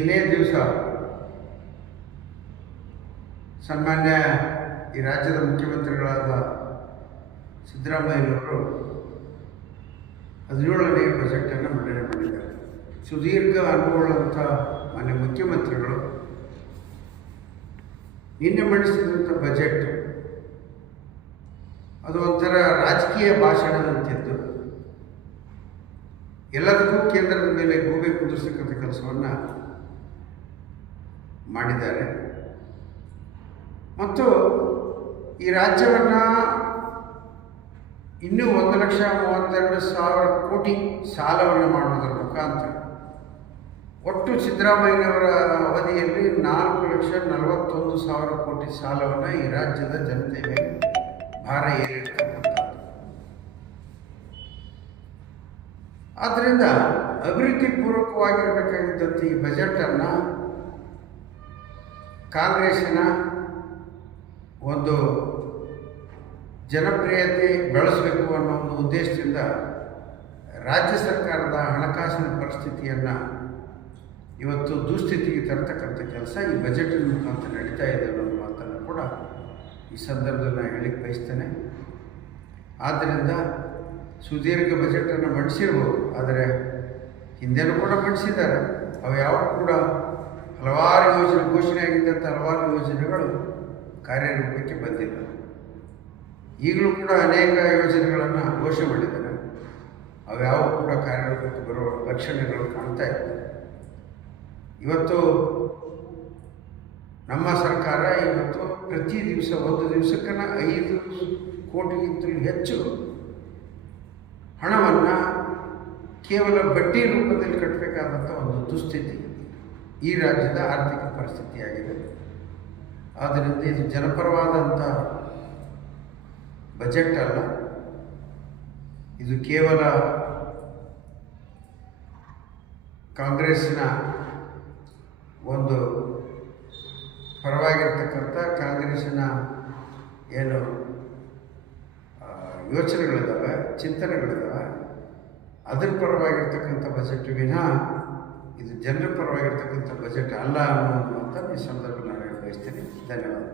ಇದೇ ದಿವಸ ಸನ್ಮಾನ್ಯ ಈ ರಾಜ್ಯದ ಮುಖ್ಯಮಂತ್ರಿಗಳಾದ ಸಿದ್ದರಾಮಯ್ಯನವರು 17ನೇ ಬಜೆಟನ್ನು ಮಂಡನೆ ಮಾಡಿದ್ದಾರೆ. ಸುದೀರ್ಘ ಅನುಭವಗಳಂಥ ಮಾನ್ಯ ಮುಖ್ಯಮಂತ್ರಿಗಳು ನಿನ್ನೆ ಮಂಡಿಸಿದಂಥ ಬಜೆಟ್ ಅದು ಒಂಥರ ರಾಜಕೀಯ ಭಾಷಣದಂತಿದ್ದು ಎಲ್ಲದಕ್ಕೂ ಕೇಂದ್ರದ ಮೇಲೆ ಗೂಬೆ ಕುದುರಿಸತಕ್ಕಂಥ ಕೆಲಸವನ್ನು ಮಾಡಿದ್ದಾರೆ. ಮತ್ತು ಈ ರಾಜ್ಯವನ್ನು ಇನ್ನೂ 1,32,000 ಕೋಟಿ ಸಾಲವನ್ನು ಮಾಡುವುದರ ಮುಖಾಂತರ ಒಟ್ಟು ಸಿದ್ದರಾಮಯ್ಯನವರ ಅವಧಿಯಲ್ಲಿ 4,41,000 ಕೋಟಿ ಸಾಲವನ್ನು ಈ ರಾಜ್ಯದ ಜನತೆ ಮೇಲೆ ಭಾರ ಏರಿರ್ತಕ್ಕಂಥದ್ದು. ಆದ್ದರಿಂದ ಅಭಿವೃದ್ಧಿ ಪೂರ್ವಕವಾಗಿರಬೇಕಾಗಿದ್ದಂಥ ಈ ಬಜೆಟನ್ನು ಕಾಂಗ್ರೆಸ್ಸಿನ ಒಂದು ಜನಪ್ರಿಯತೆ ಬೆಳೆಸಬೇಕು ಅನ್ನೋ ಒಂದು ಉದ್ದೇಶದಿಂದ ರಾಜ್ಯ ಸರ್ಕಾರದ ಹಣಕಾಸಿನ ಪರಿಸ್ಥಿತಿಯನ್ನು ಇವತ್ತು ದುಸ್ಥಿತಿಗೆ ತರತಕ್ಕಂಥ ಕೆಲಸ ಈ ಬಜೆಟಿನ ಮುಖಾಂತರ ನಡೀತಾ ಇದೆ ಅನ್ನೋ ಮಾತನ್ನು ಕೂಡ ಈ ಸಂದರ್ಭದಲ್ಲಿ ನಾನು ಹೇಳಿಕ್ಕೆ ಬಯಸ್ತೇನೆ. ಆದ್ದರಿಂದ ಸುದೀರ್ಘ ಬಜೆಟನ್ನು ಮಂಡಿಸಿರ್ಬೋದು, ಆದರೆ ಹಿಂದೆನೂ ಕೂಡ ಮಂಡಿಸಿದ್ದಾರೆ. ಅವು ಯಾವ ಕೂಡ ಹಲವಾರು ಘೋಷಣೆ ಆಗಿದ್ದಂಥ ಹಲವಾರು ಯೋಜನೆಗಳು ಕಾರ್ಯರೂಪಕ್ಕೆ ಬಂದಿಲ್ಲ. ಈಗಲೂ ಕೂಡ ಅನೇಕ ಯೋಜನೆಗಳನ್ನು ಘೋಷಣೆ ಮಾಡಿದ್ದಾರೆ, ಅವ್ಯಾವ ಕೂಡ ಕಾರ್ಯರೂಪಕ್ಕೆ ಬರುವ ಲಕ್ಷಣಗಳು ಕಾಣ್ತಾ ಇವೆ. ಇವತ್ತು ನಮ್ಮ ಸರ್ಕಾರ ಪ್ರತಿ ದಿವಸ ಒಂದು ದಿವಸಕ್ಕೆ 5 ಕೋಟಿಗಿಂತಲೂ ಹೆಚ್ಚು ಹಣವನ್ನು ಕೇವಲ ಬಡ್ಡಿ ರೂಪದಲ್ಲಿ ಕಟ್ಟಬೇಕಾದಂಥ ಒಂದು ದುಸ್ಥಿತಿ ಈ ರಾಜ್ಯದ ಆರ್ಥಿಕ ಪರಿಸ್ಥಿತಿಯಾಗಿದೆ. ಆದ್ದರಿಂದ ಇದು ಜನಪರವಾದಂಥ ಬಜೆಟ್ ಅಲ್ಲ, ಇದು ಕೇವಲ ಕಾಂಗ್ರೆಸ್ಸಿನ ಒಂದು ಪರವಾಗಿರ್ತಕ್ಕಂಥ ಕಾಂಗ್ರೆಸ್ಸಿನ ಏನು ಯೋಚನೆಗಳಿದ್ದಾವೆ, ಚಿಂತನೆಗಳಿದ್ದಾವೆ, ಅದ್ರ ಪರವಾಗಿರ್ತಕ್ಕಂಥ ಬಜೆಟ್ ವಿನಃ ಇದು ಜನರ ಪರವಾಗಿರ್ತಕ್ಕಂಥ ಬಜೆಟ್ ಅಲ್ಲ ಅನ್ನೋದು ಅಂತ ಈ ಸಂದರ್ಭದಲ್ಲಿ ನಾನು ಬಯಸ್ತೀನಿ. ಧನ್ಯವಾದ.